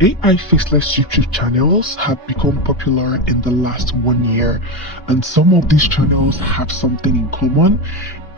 AI faceless YouTube channels have become popular in the last 1 year, and some of these channels have something in common: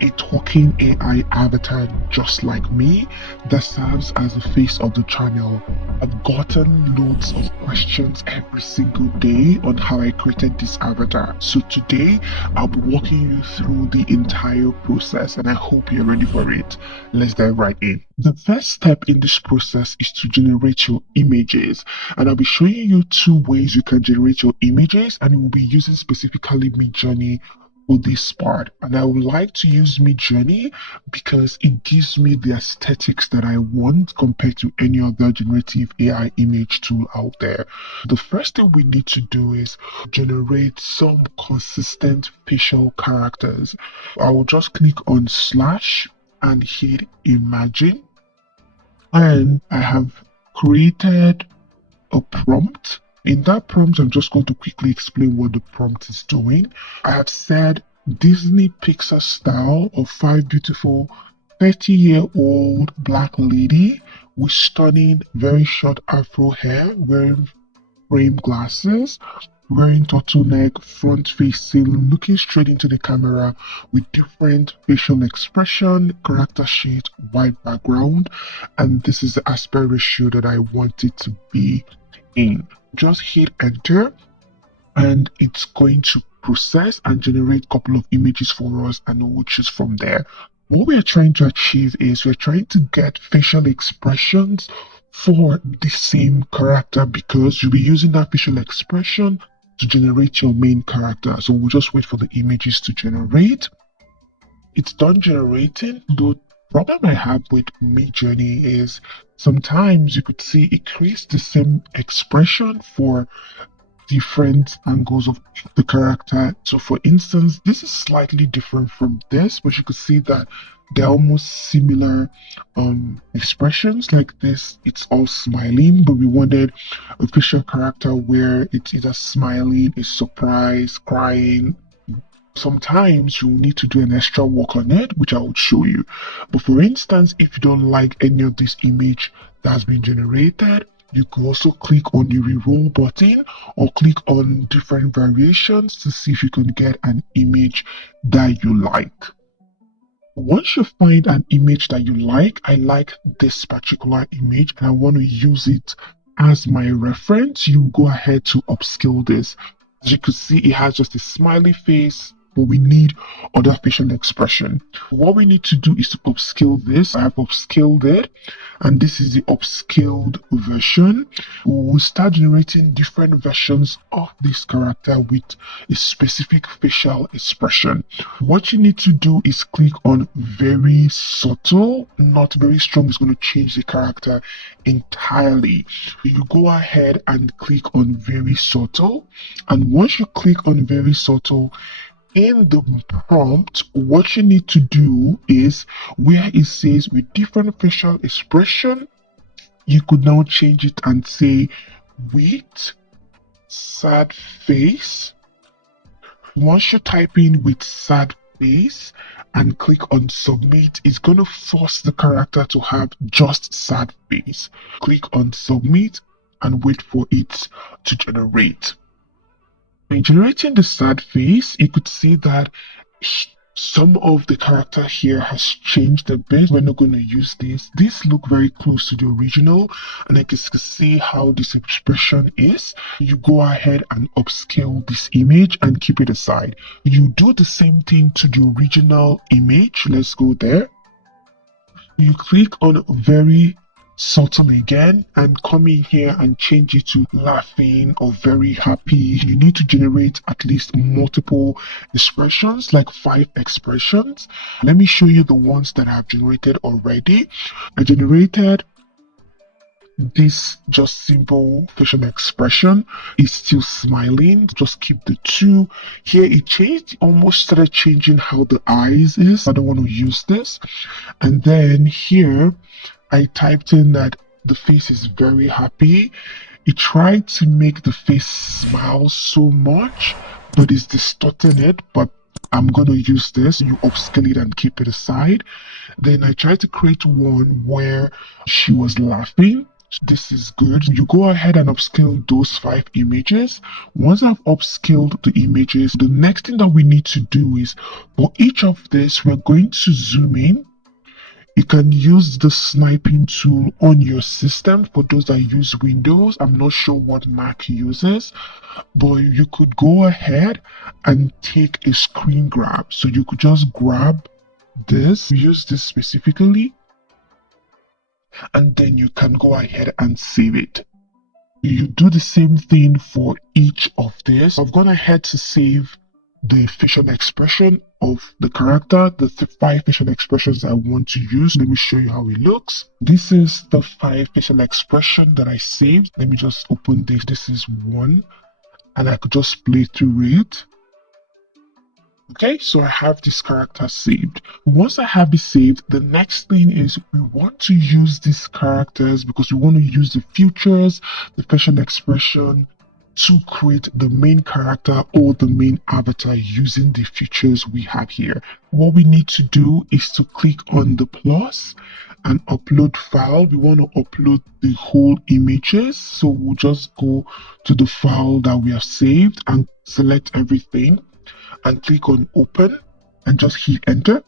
a talking AI avatar just like me that serves as the face of the channel. I've gotten loads of questions every single day on how I created this avatar. So today I'll be walking you through the entire process and I hope you're ready for it. Let's dive right in. The first step in this process is to generate your images, and I'll be showing you two ways you can generate your images, and we'll be using specifically Midjourney for this part. And I would like to use Midjourney because it gives me the aesthetics that I want compared to any other generative AI image tool out there. The first thing we need to do is generate some consistent facial characters. I will just click on slash and hit imagine, and I have created a prompt. In that prompt, I'm just going to quickly explain what the prompt is doing. I have said Disney Pixar style of 5 beautiful 30-year-old black lady with stunning, very short afro hair, wearing frame glasses, wearing turtleneck, front facing, looking straight into the camera with different facial expression, character sheet, white background, and this is the aspect ratio that I want it to be in. Just hit enter and it's going to process and generate a couple of images for us, and we'll choose from there. What we're trying to achieve is we're trying to get facial expressions for the same character, because you'll be using that facial expression to generate your main character. So we'll just wait for the images to generate. It's done generating. The problem I have with Midjourney is sometimes you could see it creates the same expression for different angles of the character. So for instance, this is slightly different from this, but you could see that they're almost similar expressions. Like this, it's all smiling, but we wanted a facial character where it's either smiling, is surprised, crying. Sometimes you need to do an extra work on it, which I would show you. But for instance, if you don't like any of this image that has been generated, you can also click on the reroll button or click on different variations to see if you can get an image that you like. Once you find an image that you like, I like this particular image and I want to use it as my reference, you go ahead to upscale this. As you can see, it has just a smiley face, but we need other facial expression. What we need to do is to upscale this. I have upscaled it, and this is the upscaled version. We'll start generating different versions of this character with a specific facial expression. What you need to do is click on very subtle, not very strong. It's going to change the character entirely. You go ahead and click on very subtle, and once you click on very subtle, in the prompt, what you need to do is where it says with different facial expression, you could now change it and say with sad face. Once you type in with sad face and click on submit, it's going to force the character to have just sad face. Click on submit and wait for it to generate. In generating the sad face, you could see that some of the character here has changed a bit. We're not going to use this. These look very close to the original, and you can see how this expression is. You go ahead and upscale this image and keep it aside. You do the same thing to the original image. Let's go there. You click on very subtle again and come in here and change it to laughing or very happy. You need to generate at least multiple expressions, like 5 expressions. Let me show you the ones that I've generated already. I generated this just simple facial expression. Is still smiling. Just keep the 2. Here it changed, almost started changing how the eyes is. I don't want to use this. And then here I typed in that the face is very happy. It tried to make the face smile so much, but it's distorting it. But I'm going to use this. You upscale it and keep it aside. Then I tried to create one where she was laughing. This is good. You go ahead and upscale those 5 images. Once I've upscaled the images, the next thing that we need to do is for each of this, we're going to zoom in. You can use the sniping tool on your system for those that use Windows. I'm not sure what Mac uses, but you could go ahead and take a screen grab. So you could just grab this, use this specifically, and then you can go ahead and save it. You do the same thing for each of this. I've gone ahead to save the facial expression of the character, the 5 facial expressions I want to use. Let me show you how it looks. This is the 5 facial expression that I saved. Let me just open this. This is one, and I could just play through it. Okay, so I have this character saved. Once I have it saved, the next thing is we want to use these characters because we want to use the features, the facial expression to create the main character or the main avatar using the features we have here. What we need to do is to click on the plus and upload file. We want to upload the whole images. So we'll just go to the file that we have saved and select everything and click on open and just hit enter.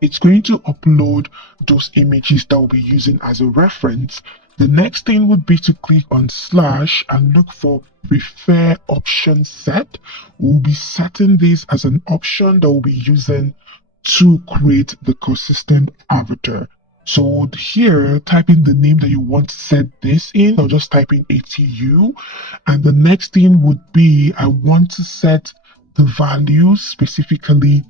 It's going to upload those images that we'll be using as a reference. The next thing would be to click on slash and look for prefer option set. We'll be setting this as an option that we'll be using to create the consistent avatar. So here, type in the name that you want to set this in. I'll just type in ATU. And the next thing would be I want to set the values specifically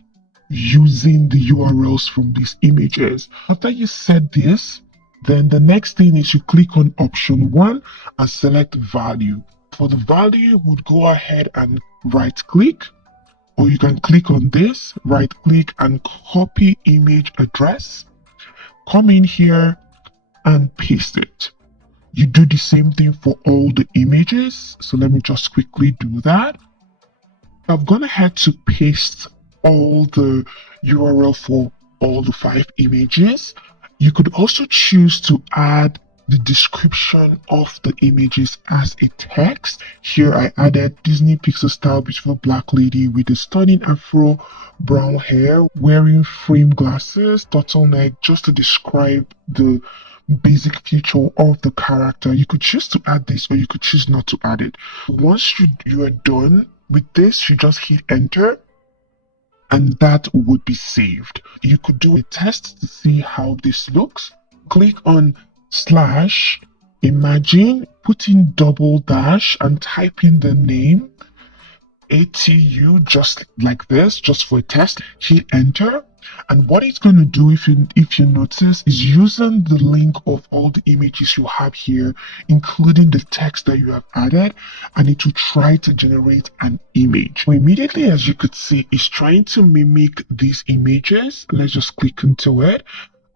using the URLs from these images. After you set this, then the next thing is you click on option 1 and select value. For the value, you would go ahead and right click, or you can click on this, right click and copy image address. Come in here and paste it. You do the same thing for all the images. So let me just quickly do that. I've gone ahead to paste all the URL for all the 5 images. You could also choose to add the description of the images as a text. Here I added Disney Pixar style beautiful black lady with a stunning afro, brown hair, wearing frame glasses, turtleneck, just to describe the basic feature of the character. You could choose to add this or you could choose not to add it. Once you are done with this, you just hit enter and that would be saved. You could do a test to see how this looks. Click on slash imagine, put in double dash and type in the name ATU just like this, just for a test. Hit enter. And what it's going to do, if you notice, is using the link of all the images you have here, including the text that you have added, and it will try to generate an image. So immediately, as you could see, it's trying to mimic these images. Let's just click into it.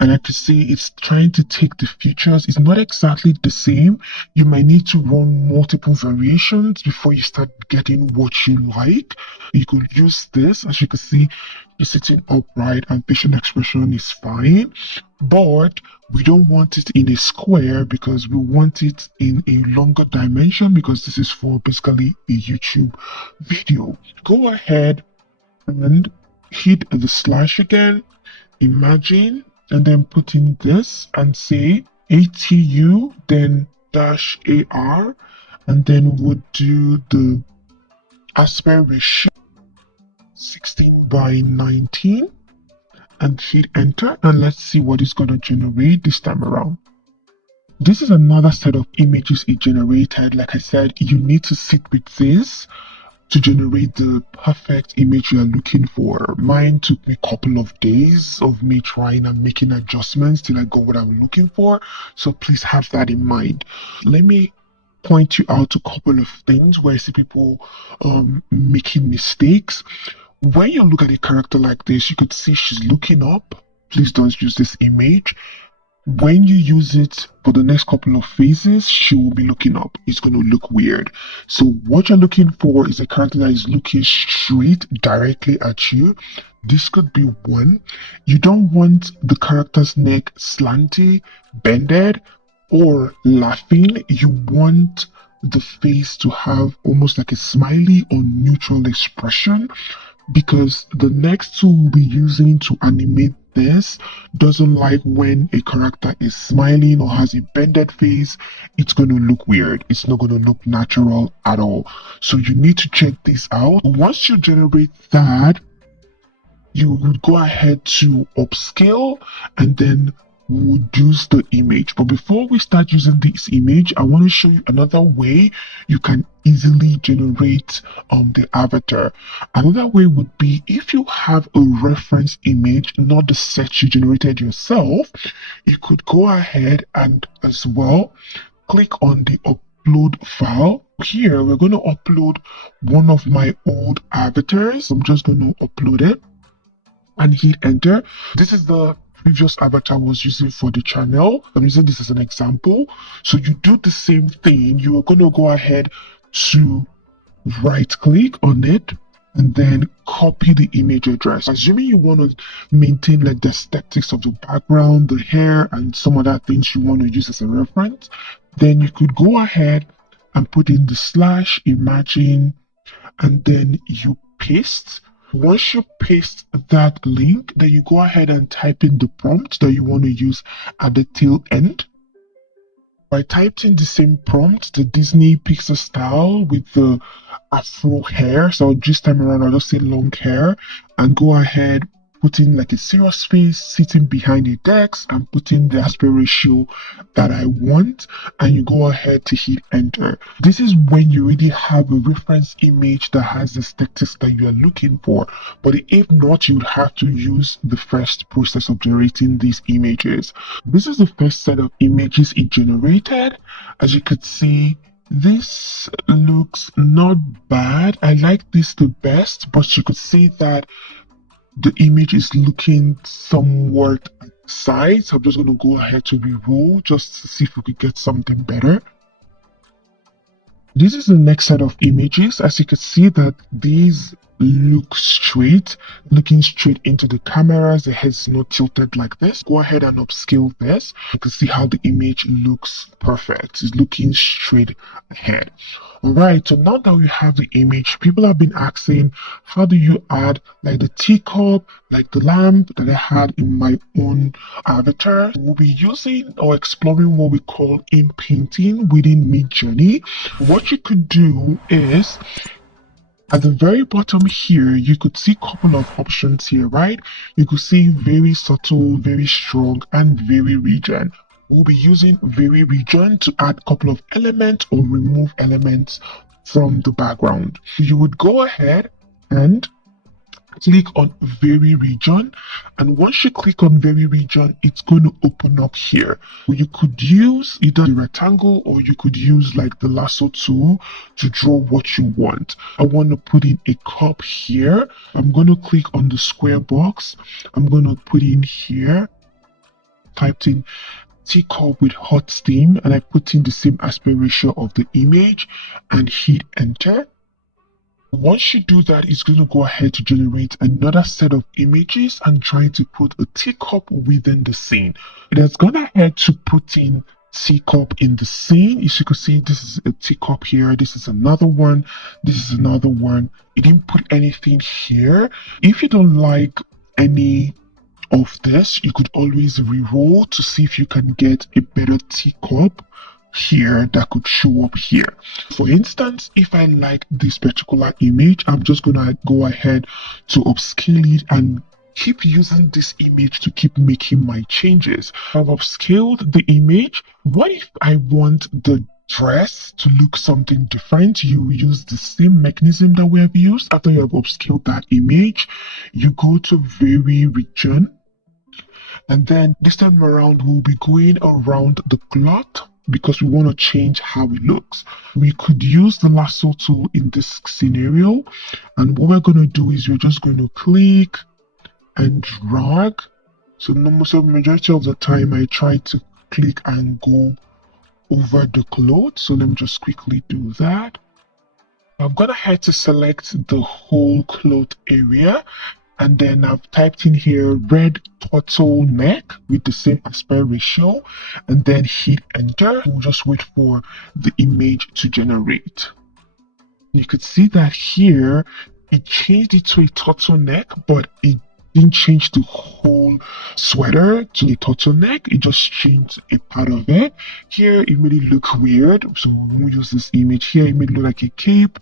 And I can see it's trying to take the features. It's not exactly the same. You might need to run multiple variations before you start getting what you like. You could use this. As you can see, it's sitting upright and facial expression is fine. But we don't want it in a square because we want it in a longer dimension because this is for basically a YouTube video. Go ahead and hit the slash again. Imagine. And then put in this and say ATU, then -AR, and then would do the aspect ratio 16:19 and hit enter. And let's see what it's going to generate this time around. This is another set of images it generated. Like I said, you need to sit with this to generate the perfect image you are looking for. Mine took me a couple of days of me trying and making adjustments till I got what I'm looking for. So please have that in mind. Let me point you out a couple of things where I see people making mistakes. When you look at a character like this, you could see she's looking up. Please don't use this image. When you use it for the next couple of phases, she will be looking up. It's going to look weird. So what you're looking for is a character that is looking straight directly at you. This could be one. You don't want the character's neck slanty, bended, or laughing, you want the face to have almost like a smiley or neutral expression, because the next tool we'll be using to animate this doesn't like when a character is smiling or has a bended face. It's going to look weird. It's not going to look natural at all. So you need to check this out. Once you generate that, you would go ahead to upscale and then reduce the image. But before we start using this image, I want to show you another way you can easily generate the avatar. Another way would be if you have a reference image, not the set you generated yourself, you could go ahead and as well click on the upload file. Here we're going to upload one of my old avatars. I'm just going to upload it and hit enter. This is the previous avatar I was using for the channel. I'm using this as an example. So you do the same thing. You are going to go ahead to right click on it and then copy the image address. Assuming you want to maintain like the aesthetics of the background, the hair, and some other things you want to use as a reference, then you could go ahead and put in the slash imagine and then you paste. Once you paste that link, then you go ahead and type in the prompt that you want to use at the tail end. I typed in the same prompt, the Disney Pixar style with the afro hair. So this time around, I'll just say long hair and go ahead, put in like a serious face sitting behind a desk and put in the aspect ratio that I want. And you go ahead to hit enter. This is when you already have a reference image that has the aesthetics that you are looking for. But if not, you would have to use the first process of generating these images. This is the first set of images it generated. As you could see, this looks not bad. I like this the best, but you could see that the image is looking somewhat side. So I'm just going to go ahead to reroll just to see if we could get something better. This is the next set of images. As you can see that these look straight, looking straight into the cameras. The head's not tilted like this. Go ahead and upscale this. You can see how the image looks perfect. It's looking straight ahead. Alright, so now that we have the image, people have been asking, how do you add like the teacup, like the lamp that I had in my own avatar? We'll be using or exploring what we call in-painting within Midjourney. What you could do is, at the very bottom here, you could see a couple of options here, right? You could see very subtle, very strong, and very region. We'll be using very region to add a couple of elements or remove elements from the background. You would go ahead and click on very region, and once you click on very region, it's going to open up here. You could use either the rectangle or you could use like the lasso tool to draw what you want. I want to put in a cup here. I'm going to click on the square box. I'm going to put in here, typed in teacup with hot steam, and I put in the same aspect ratio of the image and hit enter. Once you do that, it's going to go ahead to generate another set of images and try to put a teacup within the scene. It has gone ahead to put in teacup in the scene. As you can see, this is a teacup here. This is another one. This is another one. It didn't put anything here. If you don't like any of this, you could always re-roll to see if you can get a better teacup here that could show up here. For instance, if I like this particular image, I'm just gonna go ahead to upscale it and keep using this image to keep making my changes. I've upscaled the image. What if I want the dress to look something different? You use the same mechanism that we have used. After you have upscaled that image, you go to very region, and then this time around we'll be going around the cloth because we want to change how it looks. We could use the lasso tool in this scenario, and what we're going to do is we're just going to click and drag. So majority of the time I try to click and go over the cloth. So let me just quickly do that. I'm gonna have to select the whole cloth area, And then I've typed in here red turtleneck with the same aspect ratio, and then hit enter. We'll just wait for the image to generate. You could see that here it changed it to a turtleneck, but it didn't change the whole sweater to a turtleneck. It just changed a part of it. Here it made it look weird. So when we use this image here, it made it look like a cape.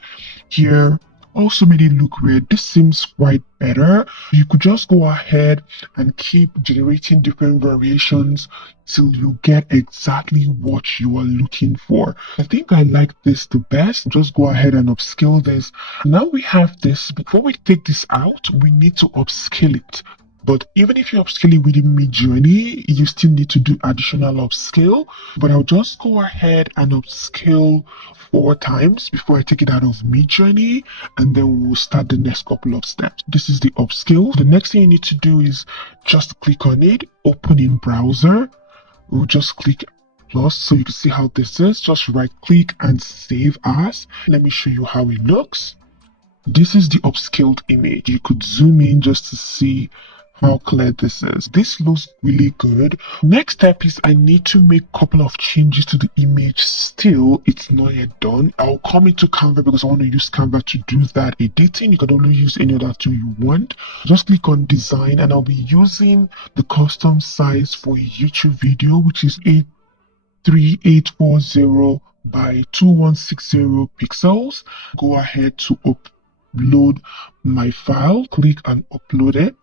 Here also made it look weird. This seems quite better. You could just go ahead and keep generating different variations till you get exactly what you are looking for. I think I like this the best. Just go ahead and upscale this. Now we have this. Before we take this out, we need to upscale it. But even if you upscale it within Midjourney, you still need to do additional upscale. But I'll just go ahead and upscale 4 times before I take it out of Midjourney, and then we'll start the next couple of steps. This is the upscale. The next thing you need to do is just click on it, open in browser. We'll just click plus so you can see how this is. Just right click and save as. Let me show you how it looks. This is the upscaled image. You could zoom in just to see how clear this is. This looks really good. Next step is I need to make a couple of changes to the image. Still, it's not yet done. I'll come into Canva because I want to use Canva to do that editing. You can only use any other tool you want. Just click on design, and I'll be using the custom size for a YouTube video, which is 83840 by 2160 pixels. Go ahead to upload my file. Click and upload it.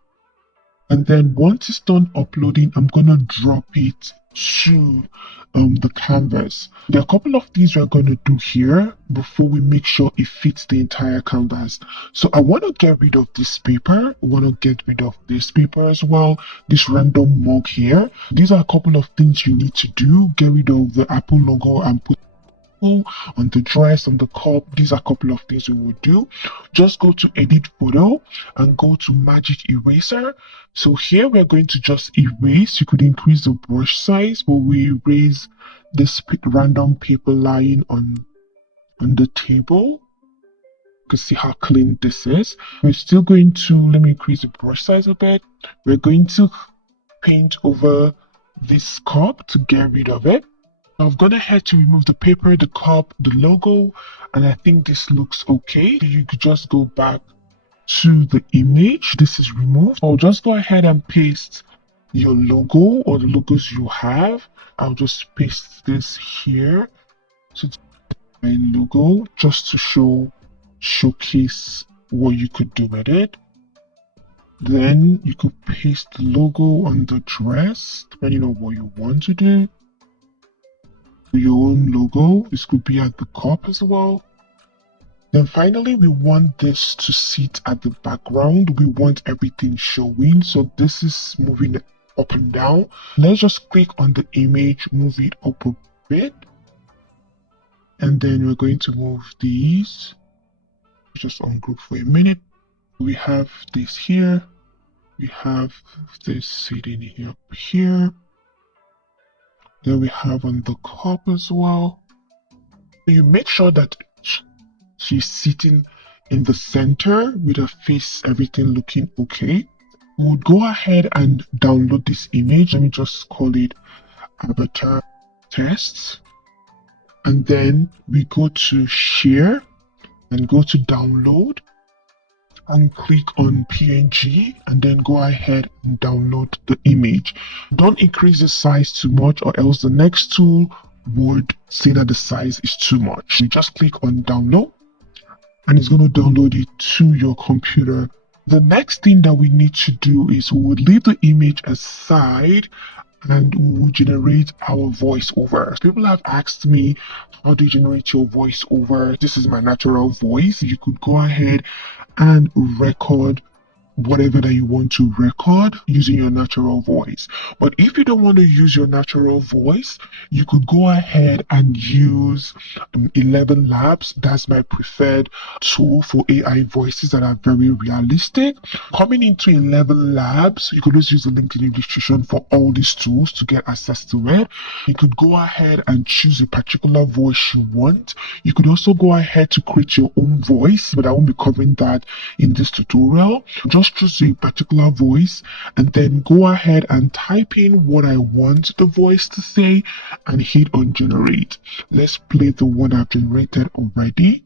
And then once it's done uploading, I'm going to drop it to the canvas. There are a couple of things we're going to do here before we make sure it fits the entire canvas. So I want to get rid of this paper. I want to get rid of this paper as well. This random mug here. These are a couple of things you need to do. Get rid of the Apple logo and put on the dress, on the cup. These are a couple of things we will do. Just go to edit photo and go to magic eraser. So here we're going to just erase. You could increase the brush size, but we erase this random paper lying on the table. You can see how clean this is. We're still going to, let me increase the brush size a bit. We're going to paint over this cup to get rid of it. I've gone ahead to remove the paper, the cup, the logo, and I think this looks okay. You could just go back to the image. This is removed. I'll just go ahead and paste your logo or the logos you have. I'll just paste this here. So it's my logo just to showcase what you could do with it. Then you could paste the logo on the dress, depending on what you want to do. Your own logo. This could be at the cup as well. Then finally, we want this to sit at the background. We want everything showing. So this is moving up and down. Let's just click on the image, move it up a bit. And then we're going to move these. Just ungroup for a minute. We have this here. We have this sitting here up here. Then we have on the cup as well. You make sure that she's sitting in the center with her face, everything looking okay. We'll go ahead and download this image. Let me just call it avatar tests. And then we go to share and go to download and click on PNG and then go ahead and download the image. Don't increase the size too much or else the next tool would say that the size is too much. You just click on download and it's going to download it to your computer. The next thing that we need to do is we would leave the image aside and we will generate our voiceover. People have asked me, how do you generate your voiceover? This is my natural voice. You could go ahead and record whatever that you want to record using your natural voice. But if you don't want to use your natural voice, you could go ahead and use 11 Labs. That's my preferred tool for AI voices that are very realistic. Coming into 11 Labs, you could just use the link in the description for all these tools to get access to it. You could go ahead and choose a particular voice you want. You could also go ahead to create your own voice, but I won't be covering that in this tutorial. Just just choose a particular voice and then go ahead and type in what I want the voice to say and hit on generate. Let's play the one I've generated already.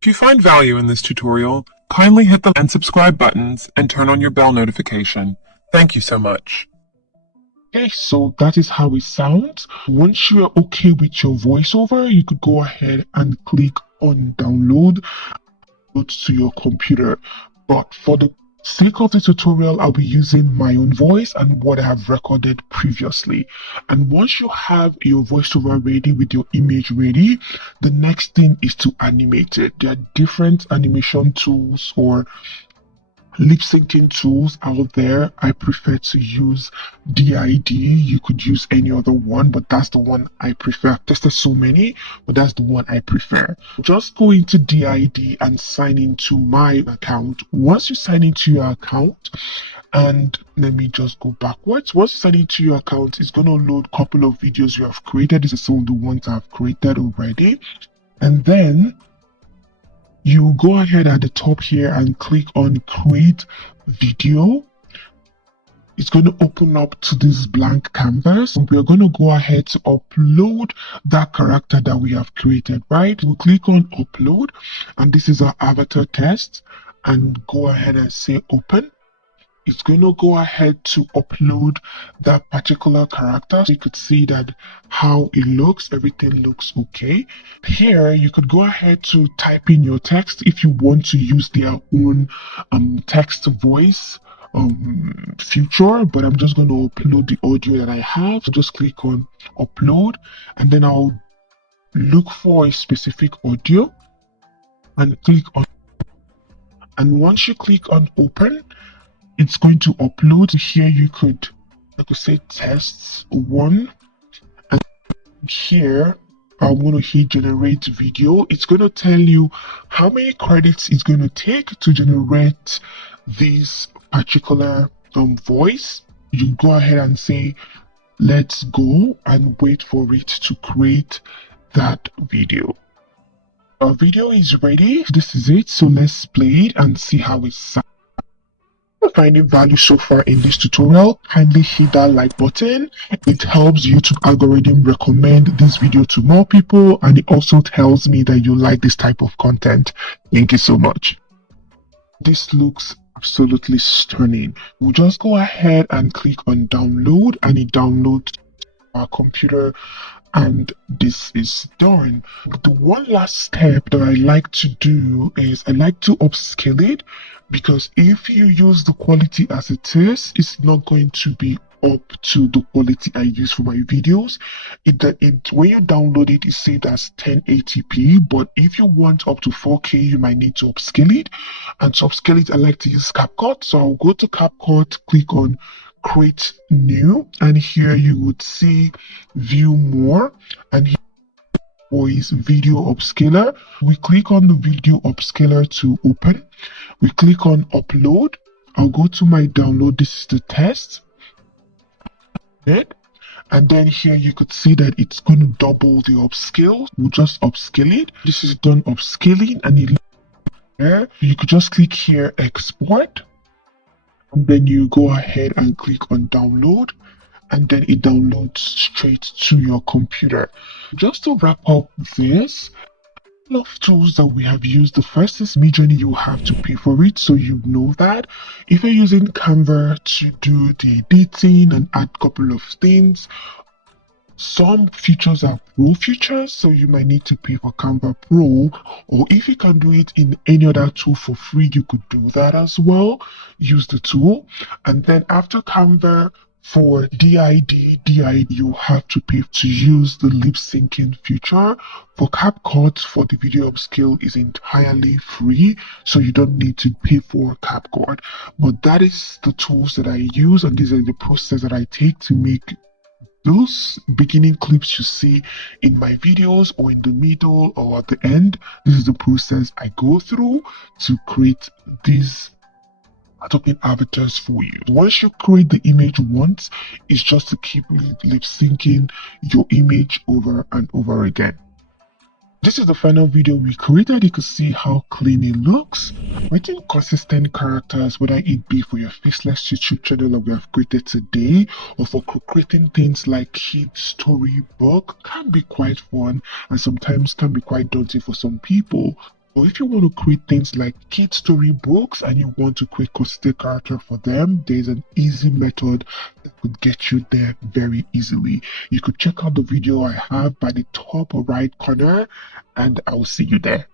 If you find value in this tutorial, kindly hit the and subscribe buttons and turn on your bell notification. Thank you so much. Okay, so that is how it sounds. Once you are okay with your voiceover, you could go ahead and click on download to your computer. But for the sake of the tutorial, I'll be using my own voice and what I have recorded previously. And once you have your voiceover ready with your image ready, the next thing is to animate it. There are different animation tools or lip syncing tools out there. I prefer to use DID. You could use any other one, but that's the one I prefer. I've tested so many, but that's the one I prefer. Just go into DID and sign into my account. Once you sign into your account, and let me just go backwards. Once you sign into your account, it's going to load a couple of videos you have created. This is some of the ones I've created already. And then you go ahead at the top here and click on create video. It's going to open up to this blank canvas. We're going to go ahead to upload that character that we have created, right? We'll click on upload, and this is our avatar test, and go ahead and say open. It's going to go ahead to upload that particular character. So you could see that how it looks, everything looks okay. Here, you could go ahead to type in your text if you want to use their own text to voice feature, but I'm just going to upload the audio that I have. So just click on upload, and then I'll look for a specific audio and click on. And once you click on open, it's going to upload. Here you could, I could say tests 1, and here I'm going to hit generate video. It's going to tell you how many credits it's going to take to generate this particular voice. You go ahead and say let's go and wait for it to create that video. Our video is ready. This is it. So let's play it and see how it sounds. Finding value so far in this tutorial, kindly hit that like button. It helps YouTube algorithm recommend this video to more people, and it also tells me that you like this type of content. Thank you so much. This looks absolutely stunning. We'll just go ahead and click on download, and it downloads our computer, and this is done. But the one last step that I like to do is I like to upscale it, because if you use the quality as it is, it's not going to be up to the quality I use for my videos. When you download it, it's saved as 1080p, but if you want up to 4K, you might need to upscale it. And to upscale it, I like to use CapCut. So I'll go to CapCut, click on create new, and here you would see view more, and here is video upscaler. We click on the video upscaler to open. We click on upload. I'll go to my download. This is the test. And then here you could see that it's going to double the upscale. We'll just upscale it. This is done upscaling, and there you could just click here export, and then you go ahead and click on download, and then it downloads straight to your computer. Just to wrap up this, of tools that we have used. The first is Midjourney. You have to pay for it, so you know that. If you're using Canva to do the editing and add a couple of things, some features are pro features, so you might need to pay for Canva Pro, or if you can do it in any other tool for free, you could do that as well. Use the tool. And then after Canva, for DID, you have to pay to use the lip syncing feature. For CapCut, for the video upscale, is entirely free, so you don't need to pay for CapCut. But that is the tools that I use, and these are the process that I take to make those beginning clips you see in my videos, or in the middle or at the end. This is the process I go through to create these token avatars for you. Once you create the image once, it's just to keep lip syncing your image over and over again. This is the final video we created. You can see how clean it looks. Writing consistent characters, whether it be for your faceless YouTube channel that we have created today, or for creating things like kid storybook, can be quite fun and sometimes can be quite daunting for some people. Or if you want to create things like kid storybooks and you want to create consistent character for them, there's an easy method that could get you there very easily. You could check out the video I have by the top right corner, and I will see you there.